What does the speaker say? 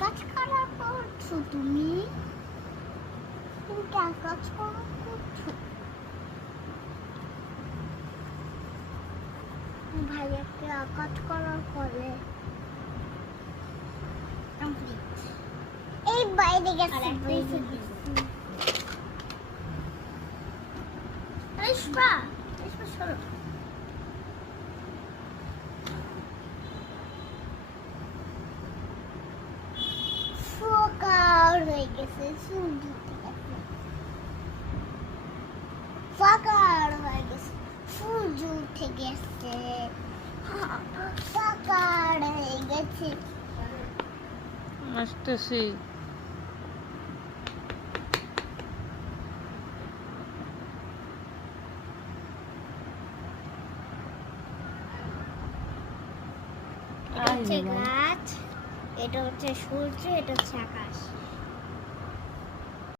কাজ করা করছো তুমি? তুমি কাজ করা করছো? ভাইয়াকে কাজ করার পরে এই বাইরে গেছে রেশমা সরো ফাঁকার হয়ে গেছে সূর্য ফাঁকার হয়ে গেছে সূর্য উঠে গেছে ফাঁকার হয়ে গেছে আসতেছি এটা হচ্ছে গাছ, এটা হচ্ছে সূর্য, এটা হচ্ছে আকাশ।